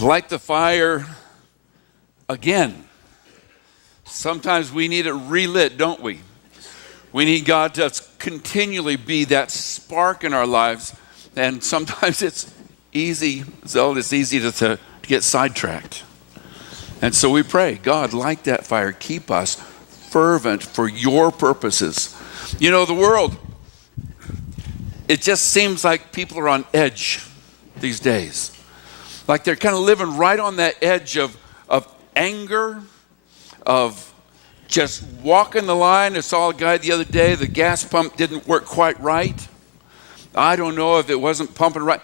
Light the fire again. Sometimes we need it relit, don't we? We need God to continually be that spark in our lives. And sometimes it's easy to get sidetracked. And so we pray, God, light that fire. Keep us fervent for your purposes. You know, the world, it just seems like people are on edge these days. Like they're kind of living right on that edge of anger, of just walking the line. I saw a guy the other day, the gas pump didn't work quite right. I don't know if it wasn't pumping right.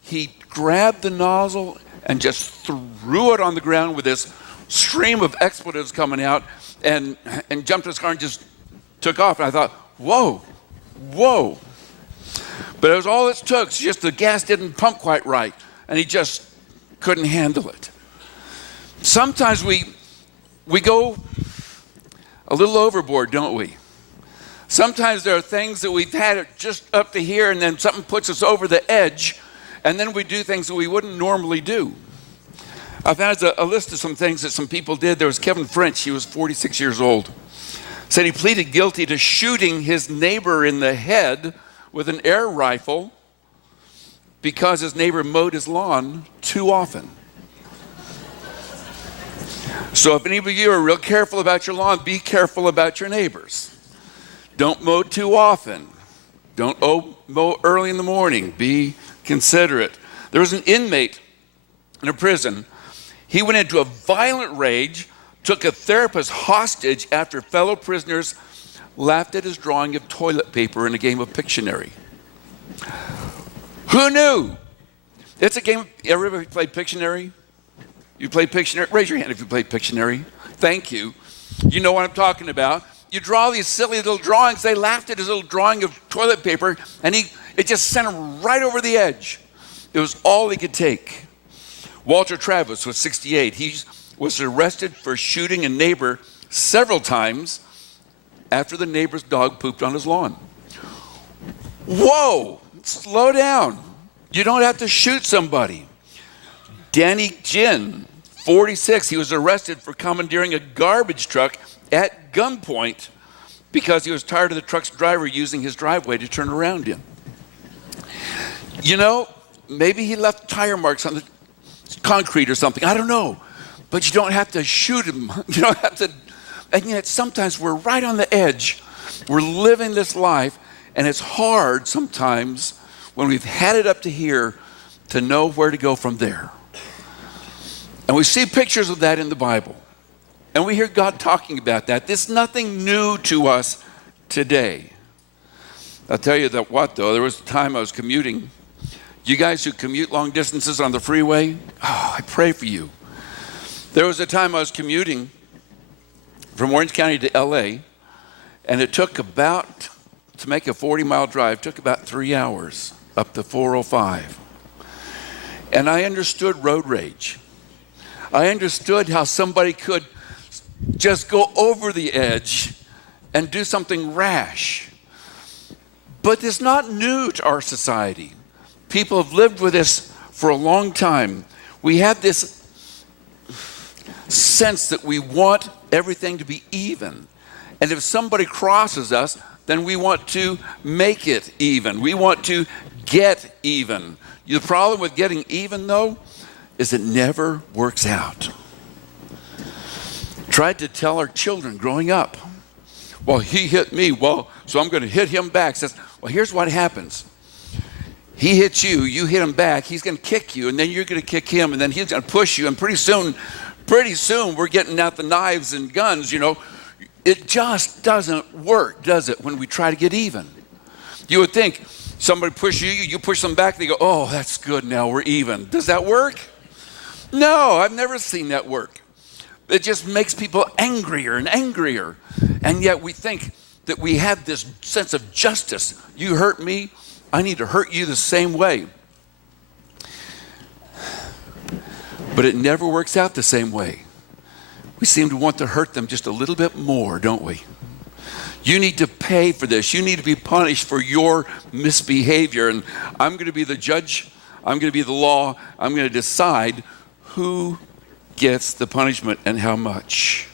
He grabbed the nozzle and just threw it on the ground with this stream of expletives coming out and jumped in his car and just took off. And I thought, whoa. But it was all it took. It's just the gas didn't pump quite right. And he just couldn't handle it. Sometimes we go a little overboard, don't we? Sometimes there are things that we've had just up to here and then something puts us over the edge and then we do things that we wouldn't normally do. I found a list of some things that some people did. There was Kevin French, he was 46 years old. Said he pleaded guilty to shooting his neighbor in the head with an air rifle because his neighbor mowed his lawn too often. So if any of you are real careful about your lawn, be careful about your neighbors. Don't mow too often. Don't mow early in the morning. Be considerate. There was an inmate in a prison. He went into a violent rage, took a therapist hostage after fellow prisoners laughed at his drawing of toilet paper in a game of Pictionary. Who knew? It's a game. Everybody played Pictionary? You played Pictionary? Raise your hand if you played Pictionary. Thank you. You know what I'm talking about. You draw these silly little drawings. They laughed at his little drawing of toilet paper, and it just sent him right over the edge. It was all he could take. Walter Travis was 68. He was arrested for shooting a neighbor several times after the neighbor's dog pooped on his lawn. Whoa, slow down. You don't have to shoot somebody. Danny Ginn, 46, he was arrested for commandeering a garbage truck at gunpoint because he was tired of the truck's driver using his driveway to turn around in. You know, maybe he left tire marks on the concrete or something. I don't know. But you don't have to shoot him. You don't have to. And yet sometimes we're right on the edge. We're living this life, and it's hard sometimes when we've had it up to here to know where to go from there. And we see pictures of that in the Bible. And we hear God talking about that. There's nothing new to us today. I'll tell you that what, though, there was a time I was commuting. You guys who commute long distances on the freeway, I pray for you. There was a time I was commuting from Orange County to LA, and it took to make a 40-mile drive, took about 3 hours up the 405. And I understood road rage. I understood how somebody could just go over the edge and do something rash. But it's not new to our society. People have lived with this for a long time. We have this sense that we want everything to be even. And if somebody crosses us, then we want to make it even. We want to get even. The problem with getting even, though, is it never works out. Tried to tell our children growing up, well, he hit me, so I'm going to hit him back. Says, well, here's what happens. He hits you, you hit him back, he's going to kick you, and then you're going to kick him, and then he's going to push you, and pretty soon we're getting out the knives and guns, you know. It just doesn't work, does it, when we try to get even? You would think somebody pushes you, you push them back, they go, oh, that's good, now we're even. Does that work? No, I've never seen that work. It just makes people angrier and angrier. And yet we think that we have this sense of justice. You hurt me, I need to hurt you the same way. But it never works out the same way. We seem to want to hurt them just a little bit more, don't we? You need to pay for this. You need to be punished for your misbehavior. And I'm going to be the judge. I'm going to be the law. I'm going to decide who gets the punishment and how much.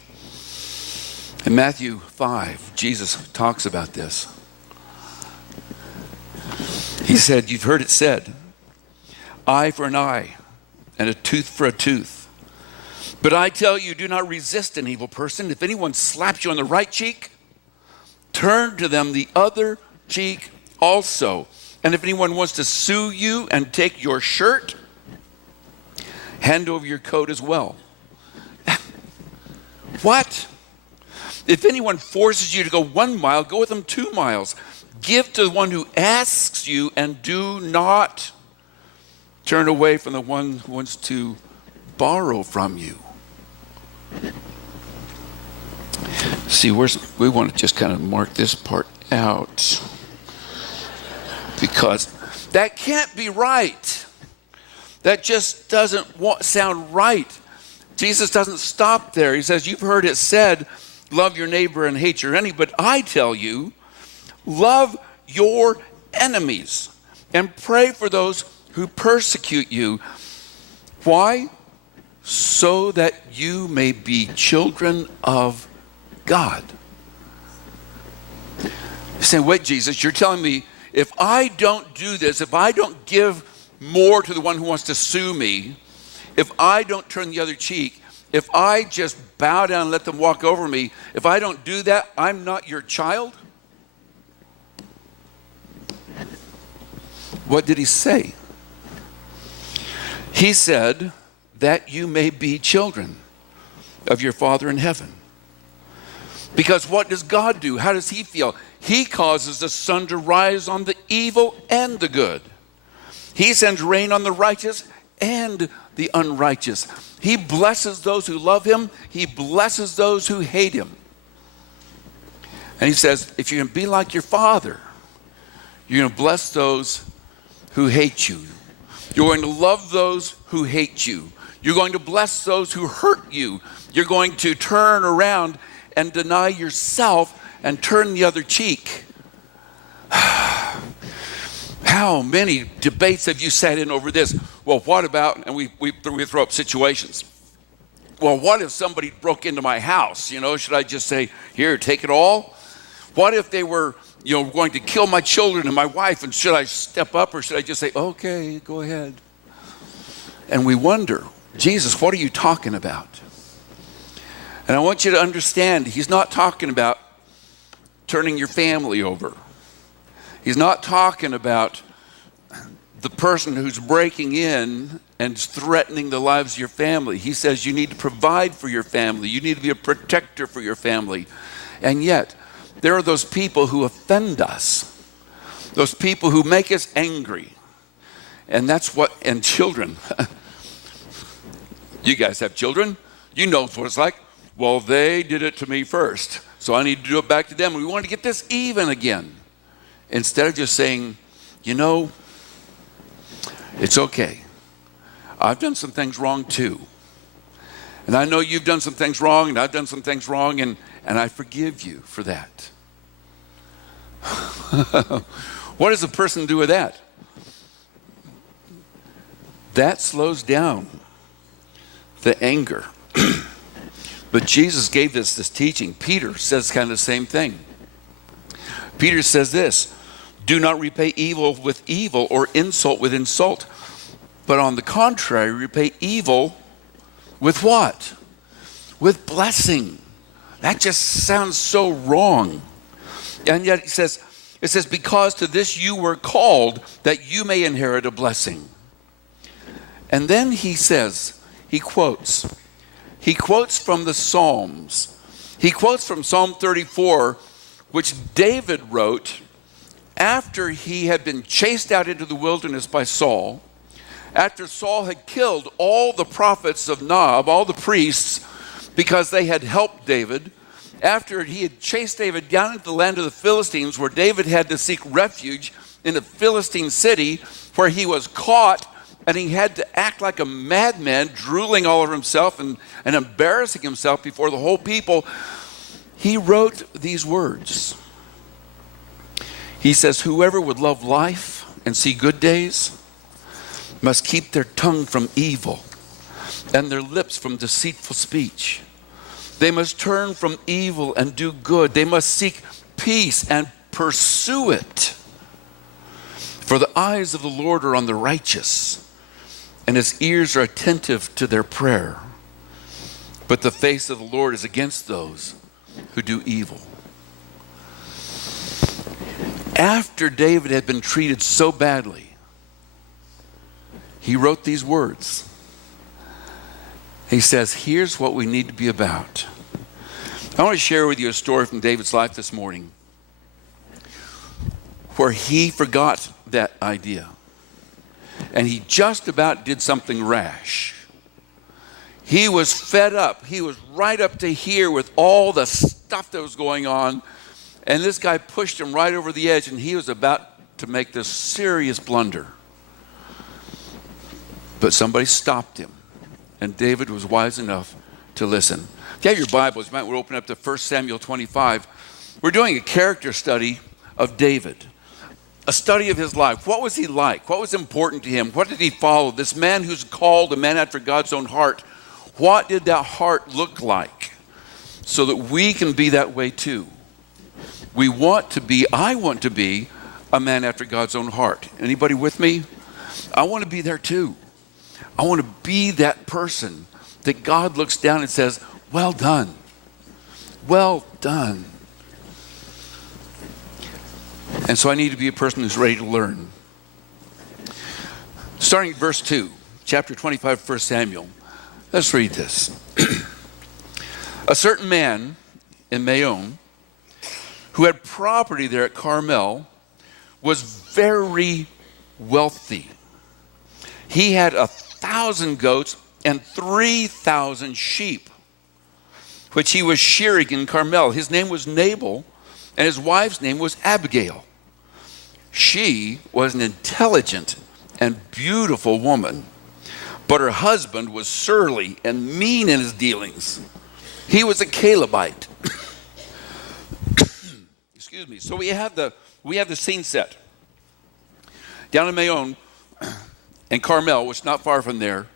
In Matthew 5, Jesus talks about this. He said, you've heard it said, eye for an eye and a tooth for a tooth. But I tell you, do not resist an evil person. If anyone slaps you on the right cheek, turn to them the other cheek also. And if anyone wants to sue you and take your shirt, hand over your coat as well. What? If anyone forces you to go 1 mile, go with them 2 miles. Give to the one who asks you, and do not turn away from the one who wants to borrow from you. See, we want to just kind of mark this part out, because that can't be right. That just doesn't sound right. Jesus doesn't stop there. He says, you've heard it said, love your neighbor and hate your enemy. But I tell you, love your enemies and pray for those who persecute you. Why? So that you may be children of God. You're saying, wait, Jesus, you're telling me if I don't do this, if I don't give more to the one who wants to sue me, if I don't turn the other cheek, if I just bow down and let them walk over me, if I don't do that, I'm not your child? What did he say? He said that you may be children of your Father in heaven. Because what does God do? How does he feel? He causes the sun to rise on the evil and the good. He sends rain on the righteous and the unrighteous. He blesses those who love him. He blesses those who hate him. And he says, if you're going to be like your Father, you're going to bless those who hate you. You're going to love those who hate you. You're going to bless those who hurt you. You're going to turn around and deny yourself and turn the other cheek. How many debates have you sat in over this? Well, what about, and we throw up situations. Well, what if somebody broke into my house? Should I just say, here, take it all? What if they were, going to kill my children and my wife, and should I step up, or should I just say, okay, go ahead? And we wonder, Jesus, what are you talking about? And I want you to understand, he's not talking about turning your family over. He's not talking about the person who's breaking in and threatening the lives of your family. He says you need to provide for your family. You need to be a protector for your family. And yet, there are those people who offend us, those people who make us angry. And and children. You guys have children. You know what it's like. Well, they did it to me first, so I need to do it back to them. We want to get this even again. Instead of just saying, it's okay. I've done some things wrong too. And I know you've done some things wrong, and I've done some things wrong, and I forgive you for that. What does a person do with that? That slows down the anger. But Jesus gave this teaching. Peter says kind of the same thing. Peter says this, do not repay evil with evil or insult with insult, but on the contrary, repay evil with what? With blessing. That just sounds so wrong. And yet it says, because to this you were called, that you may inherit a blessing. And then he quotes from the Psalms. He quotes from Psalm 34, which David wrote after he had been chased out into the wilderness by Saul, after Saul had killed all the prophets of Nob, all the priests, because they had helped David, after he had chased David down into the land of the Philistines, where David had to seek refuge in a Philistine city, where he was caught and he had to act like a madman, drooling all over himself and embarrassing himself before the whole people. He wrote these words. He says, whoever would love life and see good days must keep their tongue from evil and their lips from deceitful speech. They must turn from evil and do good. They must seek peace and pursue it. For the eyes of the Lord are on the righteous, and his ears are attentive to their prayer. But the face of the Lord is against those who do evil. After David had been treated so badly, he wrote these words. He says, here's what we need to be about. I want to share with you a story from David's life this morning where he forgot that idea. And he just about did something rash. He was fed up. He was right up to here with all the stuff that was going on. And this guy pushed him right over the edge, and he was about to make this serious blunder. But somebody stopped him, and David was wise enough to listen. If you have your Bibles, you might want to open up to 1 Samuel 25. We're doing a character study of David, a study of his life. What was he like? What was important to him? What did he follow? This man who's called a man after God's own heart. What did that heart look like so that we can be that way too? I want to be a man after God's own heart. Anybody with me? I want to be there too. I want to be that person that God looks down and says, well done. Well done. And so I need to be a person who's ready to learn. Starting at verse 2, chapter 25, 1 Samuel. Let's read this. A certain man in Maon, who had property there at Carmel, was very wealthy. He had 1,000 goats and 3,000 sheep, which he was shearing in Carmel. His name was Nabal, and his wife's name was Abigail. She was an intelligent and beautiful woman, but her husband was surly and mean in his dealings. He was a Calebite. Excuse me. So we have the scene set. Down in Maon and Carmel, which is not far from there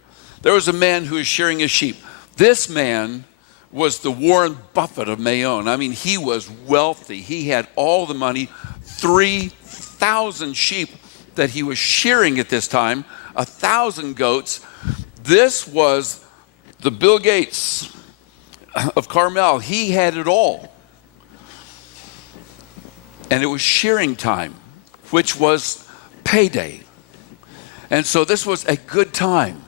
was a man who was shearing his sheep. This man was the Warren Buffett of Maon. I mean, he was wealthy. He had all the money, 3,000 sheep that he was shearing at this time, 1,000 goats. This was the Bill Gates of Carmel. He had it all. And it was shearing time, which was payday. And so this was a good time.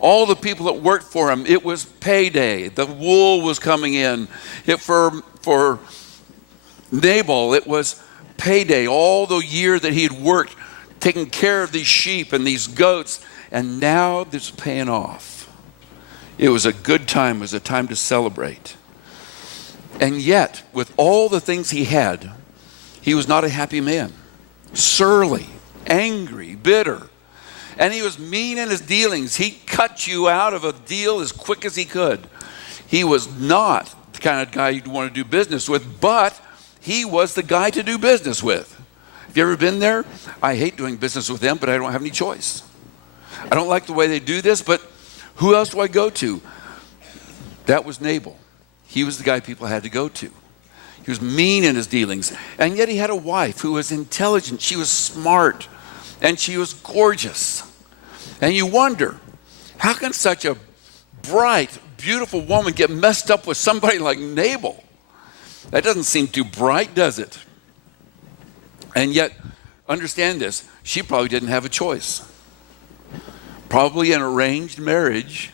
All the people that worked for him, it was payday. The wool was coming in. For Nabal, it was payday. All the year that he had worked, taking care of these sheep and these goats, and now this is paying off. It was a good time. It was a time to celebrate. And yet, with all the things he had, he was not a happy man. Surly, angry, bitter. And he was mean in his dealings. He cut you out of a deal as quick as he could. He was not the kind of guy you'd want to do business with, but he was the guy to do business with. Have you ever been there? I hate doing business with them, but I don't have any choice. I don't like the way they do this, but who else do I go to? That was Nabal. He was the guy people had to go to. He was mean in his dealings. And yet he had a wife who was intelligent. She was smart. And she was gorgeous. And you wonder, how can such a bright, beautiful woman get messed up with somebody like Nabal? That doesn't seem too bright, does it? And yet, understand this, she probably didn't have a choice. Probably an arranged marriage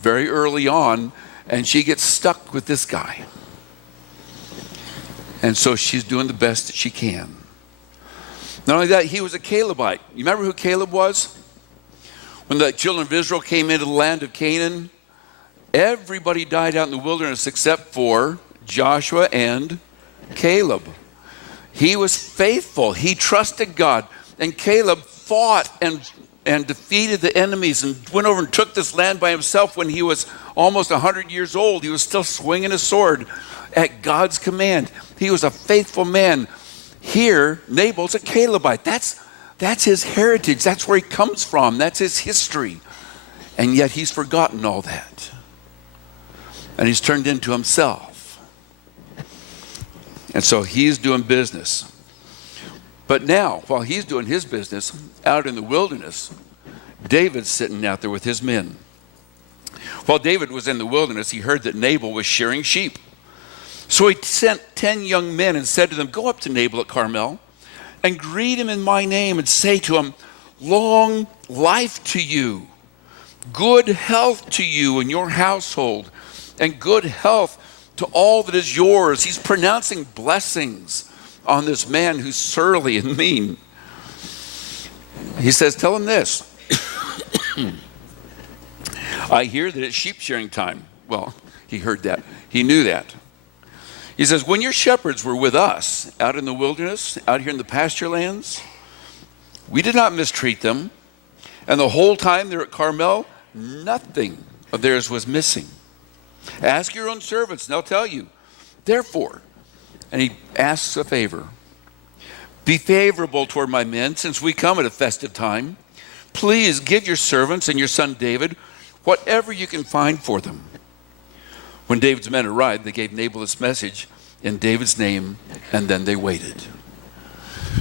very early on, and she gets stuck with this guy. And so she's doing the best that she can. Not only that, he was a Calebite. You remember who Caleb was? When the children of Israel came into the land of Canaan, everybody died out in the wilderness except for Joshua and Caleb. He was faithful. He trusted God. And Caleb fought and defeated the enemies and went over and took this land by himself when he was almost 100 years old. He was still swinging his sword at God's command. He was a faithful man. Here, Nabal's a Calebite. That's his heritage. That's where he comes from. That's his history. And yet he's forgotten all that. And he's turned into himself. And so he's doing business. But now, while he's doing his business out in the wilderness, David's sitting out there with his men. While David was in the wilderness, he heard that Nabal was shearing sheep. So he sent 10 young men and said to them, "Go up to Nabal at Carmel and greet him in my name and say to him, 'Long life to you, good health to you and your household, and good health to all that is yours.'" He's pronouncing blessings on this man who's surly and mean. He says, "Tell him this. I hear that it's sheep shearing time." Well, he heard that. He knew that. He says, "When your shepherds were with us out in the wilderness, out here in the pasture lands, we did not mistreat them. And the whole time they're at Carmel, nothing of theirs was missing. Ask your own servants, and they'll tell you. Therefore," and he asks a favor, "be favorable toward my men, since we come at a festive time. Please give your servants and your son David whatever you can find for them." When David's men arrived, they gave Nabal this message in David's name, and then they waited.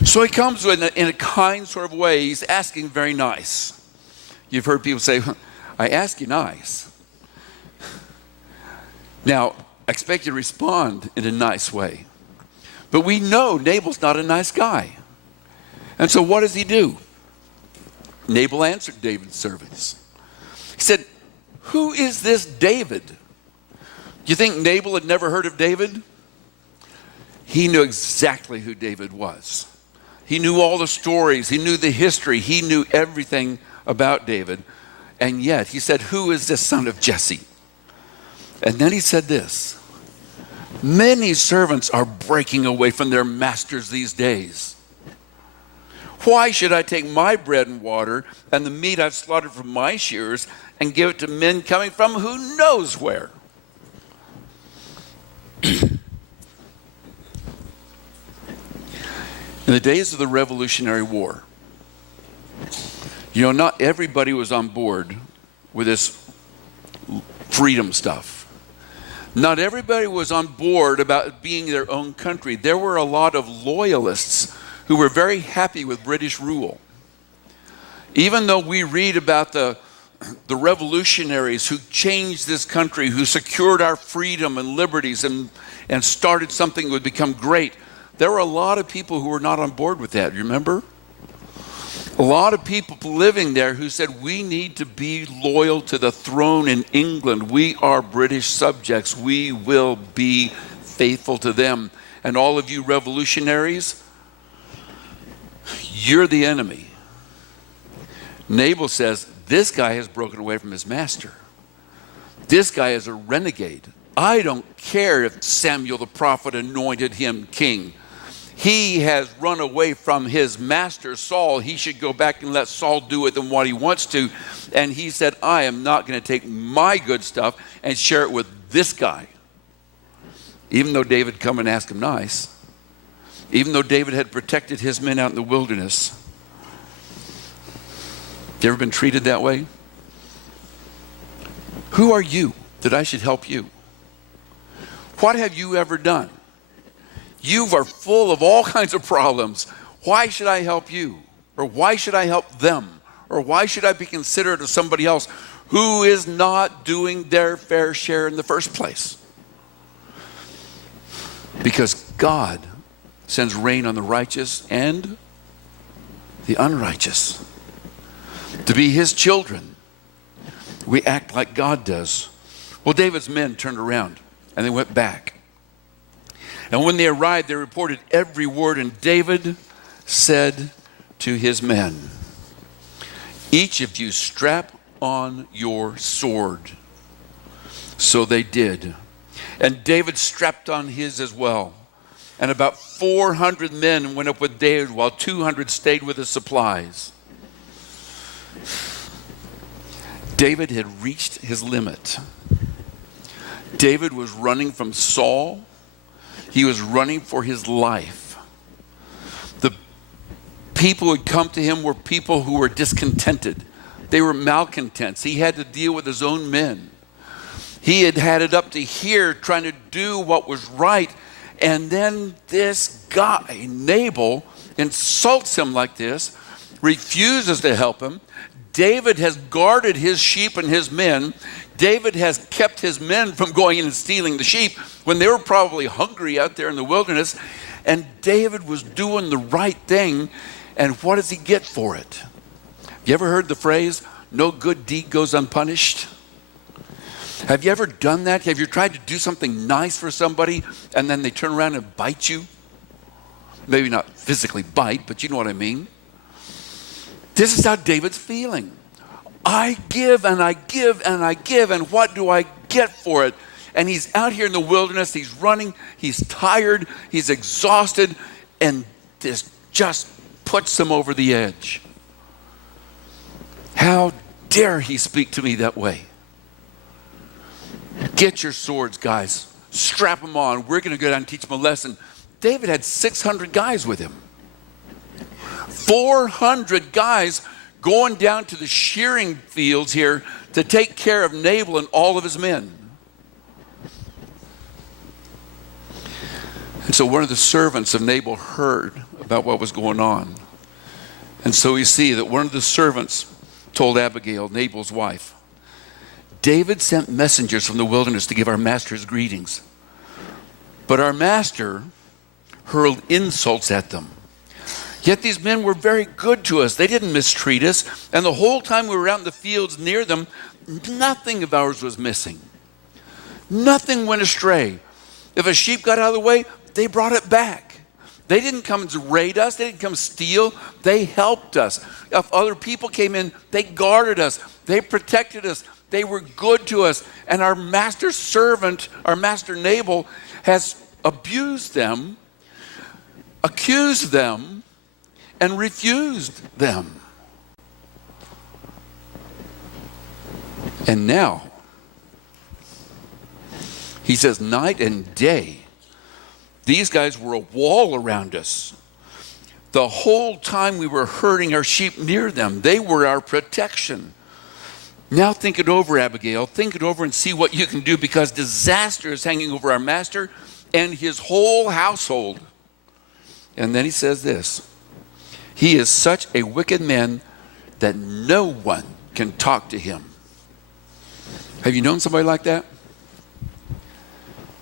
So he comes in a kind sort of way. He's asking very nice. You've heard people say, "I ask you nice." Now, I expect you to respond in a nice way. But we know Nabal's not a nice guy. And so what does he do? Nabal answered David's servants. He said, "Who is this David?" You think Nabal had never heard of David? He knew exactly who David was. He knew all the stories. He knew the history. He knew everything about David. And yet he said, "Who is this son of Jesse?" And then he said this, "Many servants are breaking away from their masters these days. Why should I take my bread and water and the meat I've slaughtered from my shearers and give it to men coming from who knows where?" In the days of the Revolutionary War, not everybody was on board with this freedom stuff. Not everybody was on board about being their own country. There were a lot of loyalists who were very happy with British rule. Even though we read about the revolutionaries who changed this country, who secured our freedom and liberties and started something that would become great, there were a lot of people who were not on board with that, remember? A lot of people living there who said, "We need to be loyal to the throne in England. We are British subjects. We will be faithful to them. And all of you revolutionaries, you're the enemy." Nabal says, "This guy has broken away from his master. This guy is a renegade. I don't care if Samuel the prophet anointed him king. He has run away from his master, Saul. He should go back and let Saul do with him what he wants to." And he said, "I am not going to take my good stuff and share it with this guy." Even though David come and asked him nice, even though David had protected his men out in the wilderness. You ever been treated that way? Who are you that I should help you? What have you ever done? You are full of all kinds of problems. Why should I help you? Or why should I help them? Or why should I be considerate of somebody else who is not doing their fair share in the first place? Because God sends rain on the righteous and the unrighteous. To be his children, we act like God does. Well, David's men turned around and they went back. And when they arrived, they reported every word. And David said to his men, "Each of you strap on your sword." So they did. And David strapped on his as well. And about 400 men went up with David, while 200 stayed with his supplies. David had reached his limit. David was running from Saul. He was running for his life. The people who had come to him were people who were discontented. They were malcontents. He had to deal with his own men. He had had it up to here trying to do what was right. And then this guy, Nabal, insults him like this, refuses to help him. David has guarded his sheep and his men. David has kept his men from going in and stealing the sheep when they were probably hungry out there in the wilderness. And David was doing the right thing. And what does he get for it? You ever heard the phrase, no good deed goes unpunished? Have you ever done that? Have you tried to do something nice for somebody and then they turn around and bite you? Maybe not physically bite, but you know what I mean. This is how David's feeling. I give and I give and I give, and what do I get for it? And he's out here in the wilderness, he's running, he's tired, he's exhausted, and this just puts him over the edge. How dare he speak to me that way? Get your swords, guys. Strap them on. We're going to go down and teach them a lesson. David had 600 guys with him. 400 guys going down to the shearing fields here to take care of Nabal and all of his men. And so one of the servants of Nabal heard about what was going on. And so we see that one of the servants told Abigail, Nabal's wife, David sent messengers from the wilderness to give our master his greetings. But our master hurled insults at them. Yet these men were very good to us. They didn't mistreat us. And the whole time we were out in the fields near them, nothing of ours was missing. Nothing went astray. If a sheep got out of the way, they brought it back. They didn't come to raid us. They didn't come steal. They helped us. If other people came in, they guarded us. They protected us. They were good to us. And our master servant, our master Nabal, has abused them, accused them, and refused them. And now, he says, night and day, these guys were a wall around us. The whole time we were herding our sheep near them, they were our protection. Now think it over, Abigail. Think it over and see what you can do, because disaster is hanging over our master and his whole household. And then he says this, he is such a wicked man that no one can talk to him. Have you known somebody like that?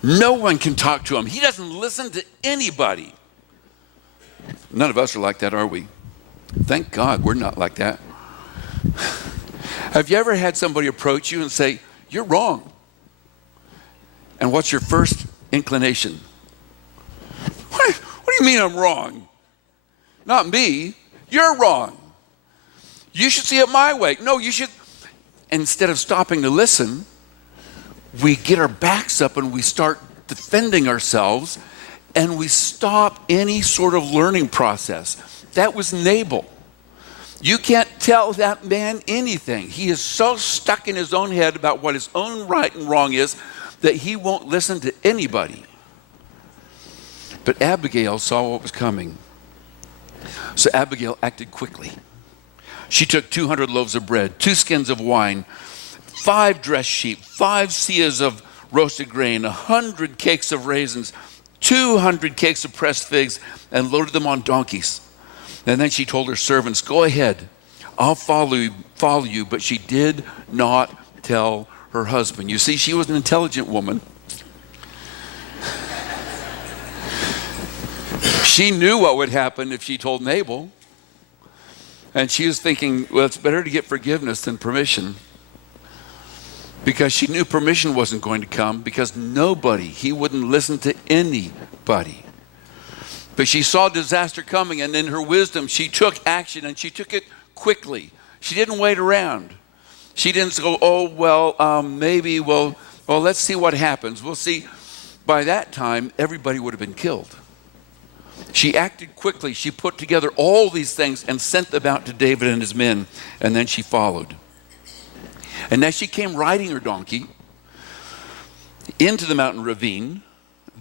No one can talk to him. He doesn't listen to anybody. None of us are like that, are we? Thank God we're not like that. Have you ever had somebody approach you and say, you're wrong? And what's your first inclination? What do you mean I'm wrong? Not me. You're wrong. You should see it my way. No, you should. Instead of stopping to listen, we get our backs up and we start defending ourselves, and we stop any sort of learning process. That was Nabal. You can't tell that man anything. He is so stuck in his own head about what his own right and wrong is that he won't listen to anybody. But Abigail saw what was coming. So Abigail acted quickly. She took 200 loaves of bread, 2 skins of wine, 5 dressed sheep, 5 seahs of roasted grain, 100 cakes of raisins, 200 cakes of pressed figs, and loaded them on donkeys. And then she told her servants, go ahead, I'll follow you. But she did not tell her husband. You see, she was an intelligent woman. She knew what would happen if she told Nabal. And she was thinking, well, it's better to get forgiveness than permission. Because she knew permission wasn't going to come, because he wouldn't listen to anybody. But she saw disaster coming, and in her wisdom, she took action, and she took it quickly. She didn't wait around. She didn't go, maybe, let's see what happens. We'll see. By that time, everybody would have been killed. She acted quickly. She put together all these things and sent them out to David and his men, and then she followed. And as she came riding her donkey into the mountain ravine,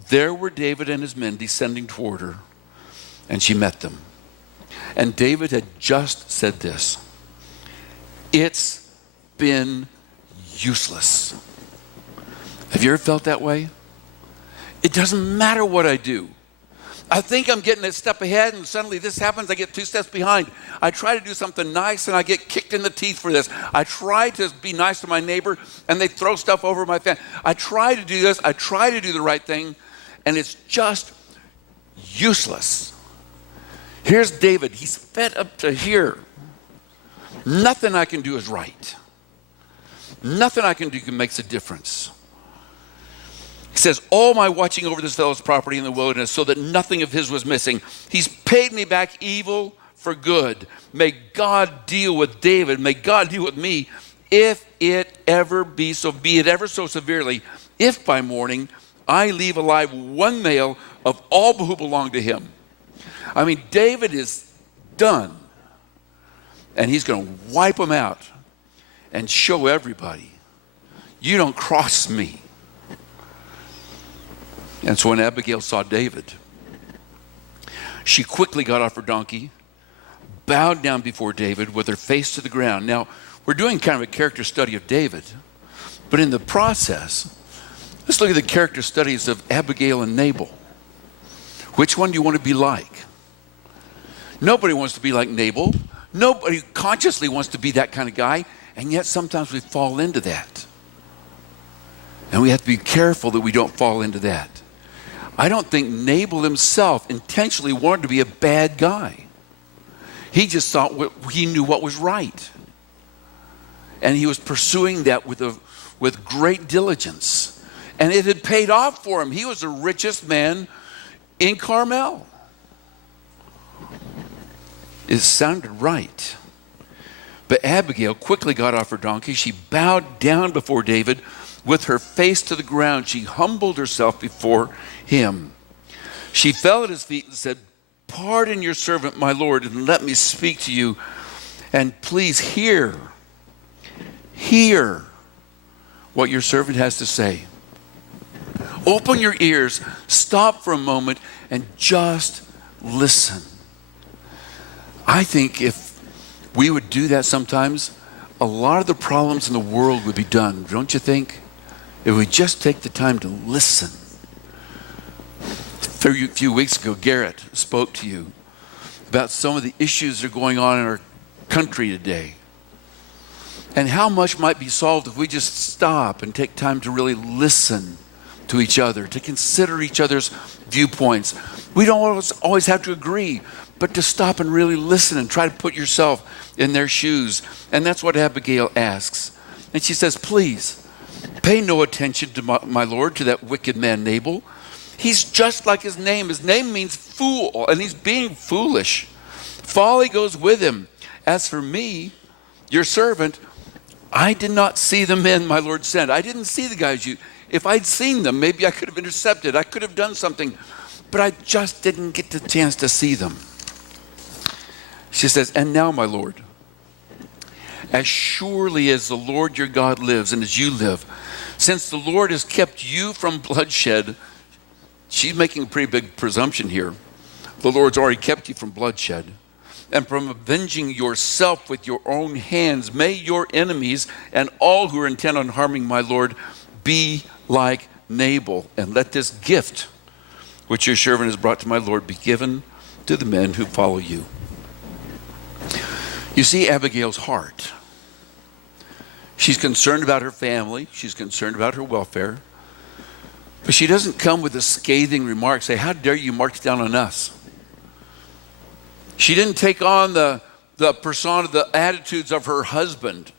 there were David and his men descending toward her, and she met them. And David had just said this, It's been useless. Have you ever felt that way? It doesn't matter what I do. I think I'm getting a step ahead, and suddenly this happens, I get 2 steps behind. I try to do something nice, and I get kicked in the teeth for this. I try to be nice to my neighbor, and they throw stuff over my fence. I try to do this. I try to do the right thing, and it's just useless. Here's David. He's fed up to here. Nothing I can do is right. Nothing I can do makes a difference. He says, all my watching over this fellow's property in the wilderness so that nothing of his was missing. He's paid me back evil for good. May God deal with David. May God deal with me if it ever be so, be it ever so severely, if by morning I leave alive one male of all who belong to him. I mean, David is done. And he's going to wipe them out and show everybody, you don't cross me. And so when Abigail saw David, she quickly got off her donkey, bowed down before David with her face to the ground. Now, we're doing kind of a character study of David, but in the process, let's look at the character studies of Abigail and Nabal. Which one do you want to be like? Nobody wants to be like Nabal. Nobody consciously wants to be that kind of guy, and yet sometimes we fall into that. And we have to be careful that we don't fall into that. I don't think Nabal himself intentionally wanted to be a bad guy. He just thought he knew what was right. And he was pursuing that with great diligence. And it had paid off for him. He was the richest man in Carmel. It sounded right. But Abigail quickly got off her donkey. She bowed down before David with her face to the ground. She humbled herself before him. She fell at his feet and said, pardon your servant, my Lord, and let me speak to you. And please hear what your servant has to say. Open your ears, stop for a moment, and just listen. I think if we would do that sometimes, a lot of the problems in the world would be done, don't you think? If we just take the time to listen. A few weeks ago, Garrett spoke to you about some of the issues that are going on in our country today. And how much might be solved if we just stop and take time to really listen to each other, to consider each other's viewpoints. We don't always have to agree, but to stop and really listen and try to put yourself in their shoes. And that's what Abigail asks. And she says, please, pay no attention to my Lord, to that wicked man Nabal. He's just like his name. His name means fool, and he's being foolish. Folly goes with him. As for me, your servant, I did not see the men my Lord sent. I didn't see the guys if I'd seen them, maybe I could have intercepted. I could have done something, but I just didn't get the chance to see them. She says, and now, my Lord, as surely as the Lord your God lives and as you live, since the Lord has kept you from bloodshed, she's making a pretty big presumption here. The Lord's already kept you from bloodshed and from avenging yourself with your own hands. May your enemies and all who are intent on harming my Lord be like Nabal, and let this gift which your servant has brought to my Lord be given to the men who follow you. You see Abigail's heart. She's concerned about her family. She's concerned about her welfare. But she doesn't come with a scathing remark, say, how dare you march down on us? She didn't take on the persona, the attitudes of her husband.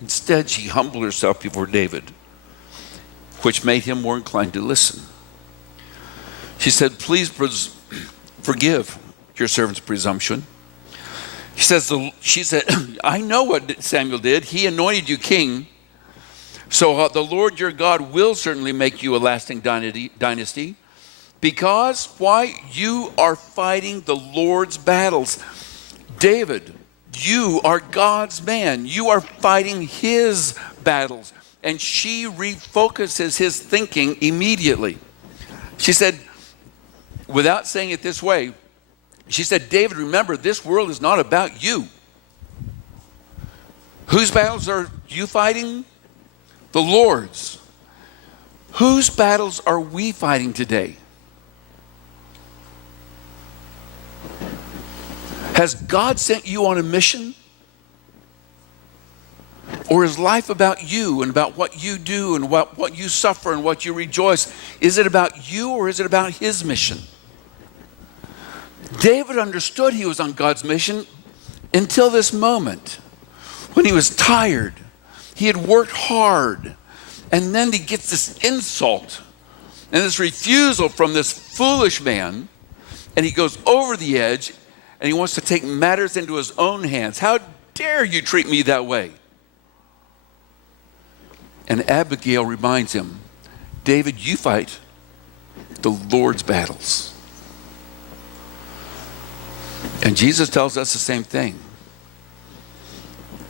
Instead, she humbled herself before David, which made him more inclined to listen. She said, please forgive your servant's presumption. She said, I know what Samuel did. He anointed you king. So the Lord your God will certainly make you a lasting dynasty. Because, why? You are fighting the Lord's battles. David, you are God's man. You are fighting his battles. And she refocuses his thinking immediately. She said, without saying it this way, she said, David, remember, this world is not about you. Whose battles are you fighting? The Lord's. Whose battles are we fighting today? Has God sent you on a mission? Or is life about you and about what you do and what you suffer and what you rejoice? Is it about you or is it about his mission? David understood he was on God's mission until this moment when he was tired. He had worked hard, and then he gets this insult and this refusal from this foolish man, and he goes over the edge and he wants to take matters into his own hands. How dare you treat me that way? And Abigail reminds him, David, you fight the Lord's battles. And Jesus tells us the same thing.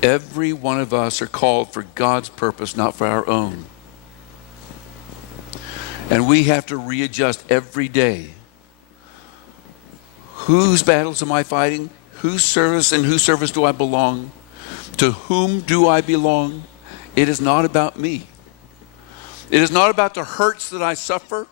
Every one of us are called for God's purpose, not for our own. And we have to readjust every day. Whose battles am I fighting? Whose service do I belong? To whom do I belong? It is not about me. It is not about the hurts that I suffer.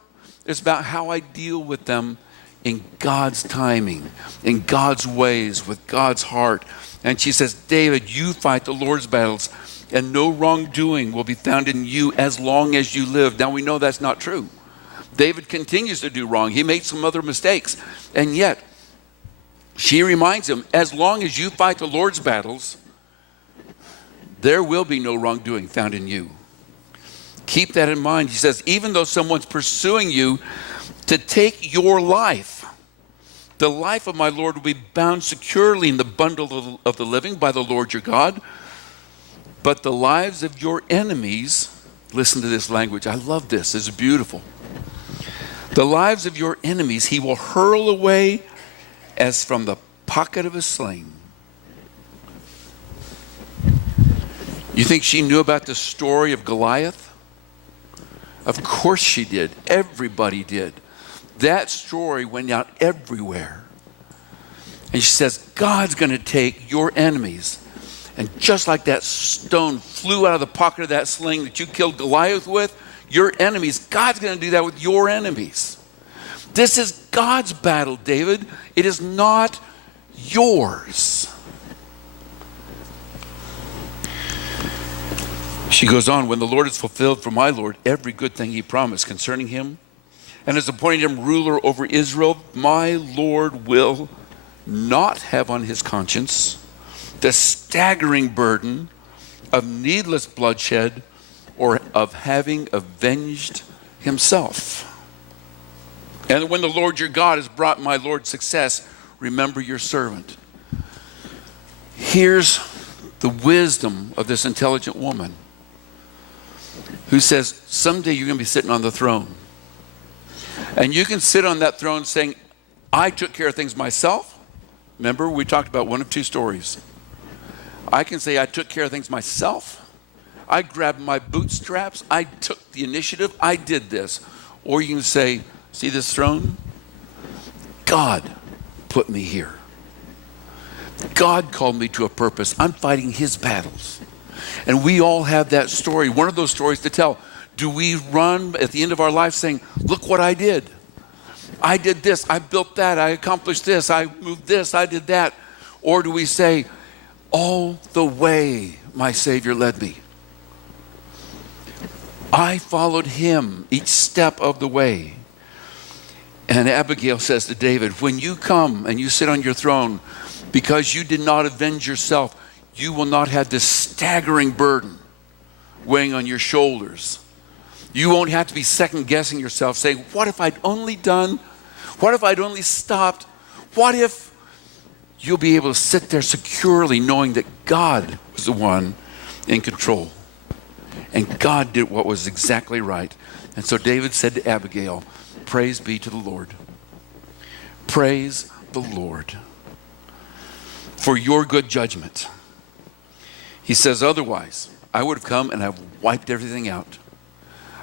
It's about how I deal with them in God's timing, in God's ways, with God's heart. And she says, David, you fight the Lord's battles, and no wrongdoing will be found in you as long as you live. Now we know that's not true. David continues to do wrong. He made some other mistakes. And yet, she reminds him, as long as you fight the Lord's battles, there will be no wrongdoing found in you. Keep that in mind. He says, even though someone's pursuing you to take your life, the life of my Lord will be bound securely in the bundle of the living by the Lord your God. But the lives of your enemies, listen to this language. I love this. It's beautiful. The lives of your enemies he will hurl away as from the pocket of a sling. You think she knew about the story of Goliath? Of course she did. Everybody did. That story went out everywhere. And she says, God's going to take your enemies. And just like that stone flew out of the pocket of that sling that you killed Goliath with, your enemies, God's going to do that with your enemies. This is God's battle, David. It is not yours. She goes on, when the Lord has fulfilled for my Lord every good thing he promised concerning him, and has appointed him ruler over Israel, my Lord will not have on his conscience the staggering burden of needless bloodshed or of having avenged himself. And when the Lord your God has brought my Lord success, remember your servant. Here's the wisdom of this intelligent woman who says, someday you're going to be sitting on the throne. And you can sit on that throne saying, I took care of things myself. Remember, we talked about one of two stories. I can say I took care of things myself. I grabbed my bootstraps. I took the initiative. I did this. Or you can say, see this throne? God put me here. God called me to a purpose. I'm fighting his battles. And we all have that story, one of those stories to tell. Do we run at the end of our life saying, look what I did. I did this, I built that, I accomplished this, I moved this, I did that. Or do we say, all the way my Savior led me. I followed him each step of the way. And Abigail says to David, when you come and you sit on your throne, because you did not avenge yourself, you will not have this staggering burden weighing on your shoulders. You won't have to be second guessing yourself, saying, what if I'd only done? What if I'd only stopped? What if? You'll be able to sit there securely knowing that God was the one in control. And God did what was exactly right. And so David said to Abigail, praise be to the Lord. Praise the Lord for your good judgment. He says, otherwise, I would have come and I've wiped everything out.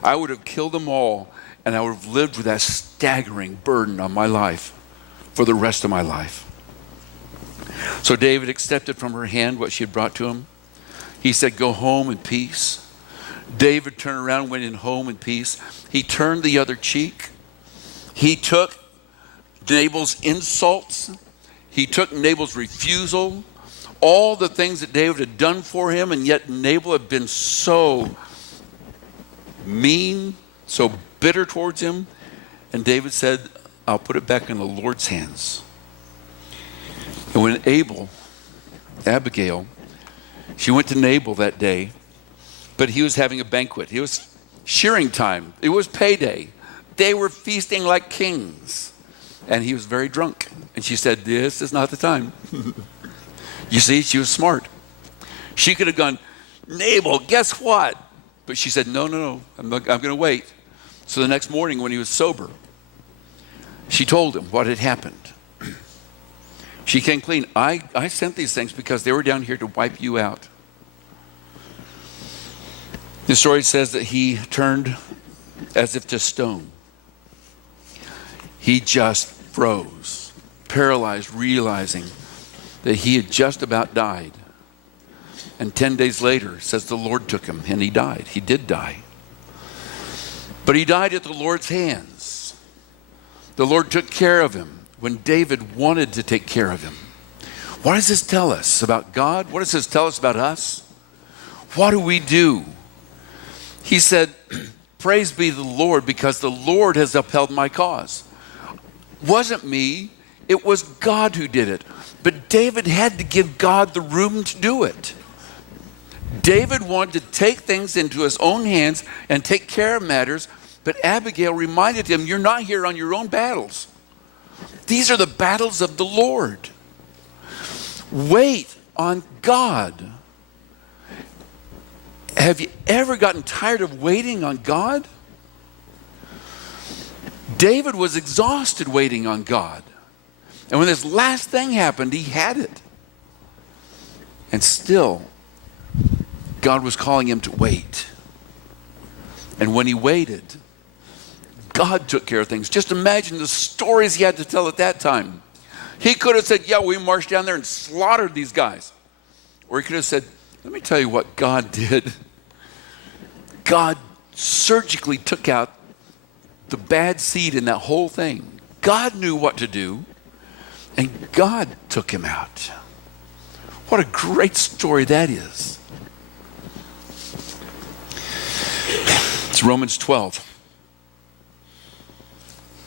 I would have killed them all, and I would have lived with that staggering burden on my life for the rest of my life. So David accepted from her hand what she had brought to him. He said, go home in peace. David turned around and went in home in peace. He turned the other cheek. He took Nabal's insults. He took Nabal's refusal. All the things that David had done for him, and yet Nabal had been so mean, so bitter towards him. And David said, I'll put it back in the Lord's hands. And when Abigail, she went to Nabal that day, but he was having a banquet. It was shearing time. It was payday. They were feasting like kings. And he was very drunk. And she said, this is not the time. You see, she was smart. She could have gone, Nabal, guess what? But she said, no, I'm going to wait. So the next morning when he was sober, she told him what had happened. She came clean. I sent these things because they were down here to wipe you out. The story says that he turned as if to stone. He just froze, paralyzed, realizing that he had just about died. And 10 days later, it says the Lord took him and he died. He did die. But he died at the Lord's hands. The Lord took care of him when David wanted to take care of him. What does this tell us about God? What does this tell us about us? What do we do? He said, praise be the Lord because the Lord has upheld my cause. Wasn't me, it was God who did it. But David had to give God the room to do it. David wanted to take things into his own hands and take care of matters, but Abigail reminded him, you're not here on your own battles. These are the battles of the Lord. Wait on God. Have you ever gotten tired of waiting on God? David was exhausted waiting on God. And when this last thing happened, he had it. And still, God was calling him to wait. And when he waited, God took care of things. Just imagine the stories he had to tell at that time. He could have said, yeah, we marched down there and slaughtered these guys. Or he could have said, let me tell you what God did. God surgically took out the bad seed in that whole thing. God knew what to do, and God took him out. What a great story that is. It's Romans 12.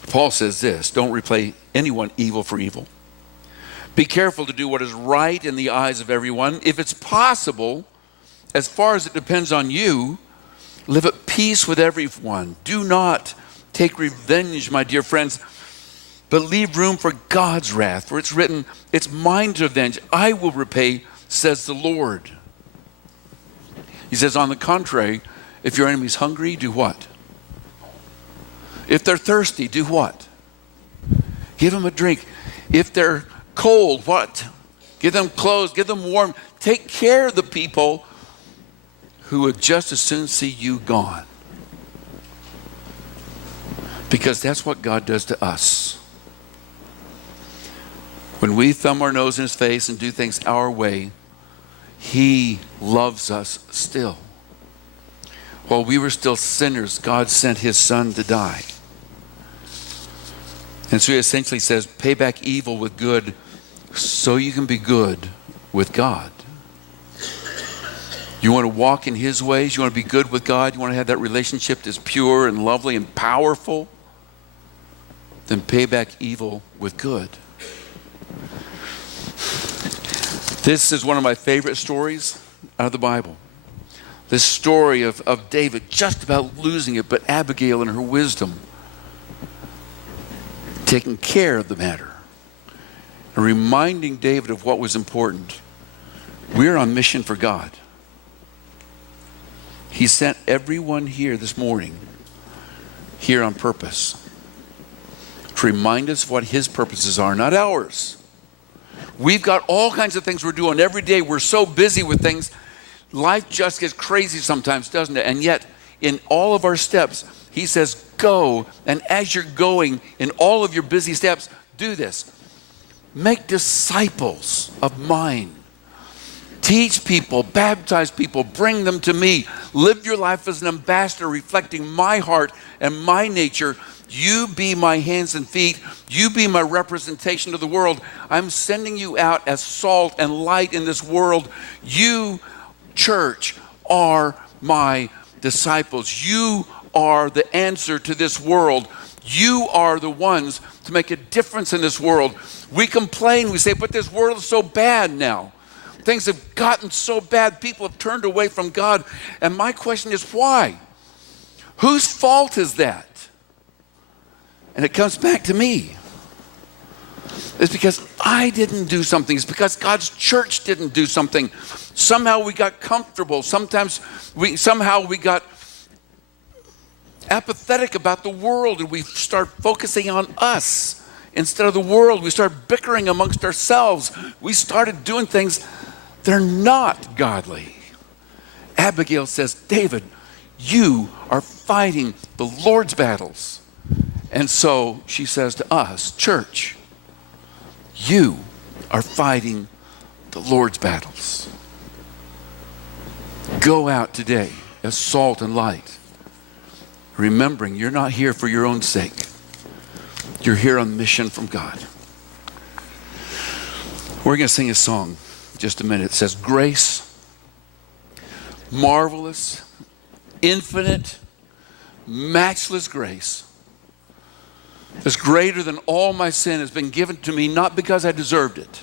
Paul says this, don't repay anyone evil for evil. Be careful to do what is right in the eyes of everyone. If it's possible, as far as it depends on you, live at peace with everyone. Do not take revenge, my dear friends, but leave room for God's wrath. For it's written, it's mine to avenge. I will repay, says the Lord. He says, on the contrary, if your enemy's hungry, do what? If they're thirsty, do what? Give them a drink. If they're cold, what? Give them clothes, give them warm. Take care of the people who would just as soon see you gone. Because that's what God does to us. When we thumb our nose in his face and do things our way, he loves us still. While we were still sinners, God sent his son to die. And so he essentially says, pay back evil with good so you can be good with God. You want to walk in his ways? You want to be good with God? You want to have that relationship that's pure and lovely and powerful? Then pay back evil with good. This is one of my favorite stories out of the Bible. This story of David just about losing it, but Abigail in her wisdom taking care of the matter and reminding David of what was important. We're on mission for God. He sent everyone here this morning here on purpose to remind us what his purposes are, not ours. We've got all kinds of things we're doing every day. We're so busy with things. Life just gets crazy sometimes, doesn't it? And yet, in all of our steps, he says, go. And as you're going, in all of your busy steps, do this. Make disciples of mine. Teach people, baptize people, bring them to me. Live your life as an ambassador reflecting my heart and my nature. You be my hands and feet. You be my representation of the world. I'm sending you out as salt and light in this world. You, church, are my disciples. You are the answer to this world. You are the ones to make a difference in this world. We complain, we say, but this world is so bad now. Things have gotten so bad. People have turned away from God. And my question is, why? Whose fault is that? And it comes back to me. It's because I didn't do something. It's because God's church didn't do something. Somehow we got comfortable. Somehow we got apathetic about the world, and we start focusing on us instead of the world. We start bickering amongst ourselves. We started doing things that are not godly. Abigail says, David, you are fighting the Lord's battles. And so she says to us, church, you are fighting the Lord's battles. Go out today as salt and light, remembering you're not here for your own sake. You're here on mission from God. We're going to sing a song in just a minute. It says, grace, marvelous, infinite, matchless grace is greater than all my sin has been given to me, not because I deserved it,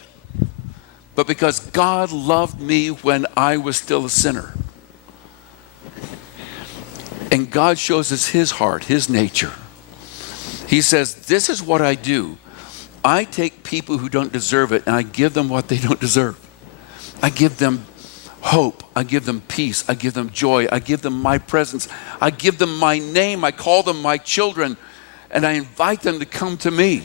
but because God loved me when I was still a sinner. And God shows us his heart, his nature. He says, this is what I do. I take people who don't deserve it and I give them what they don't deserve. I give them hope. I give them peace. I give them joy. I give them my presence. I give them my name. I call them my children. And I invite them to come to me.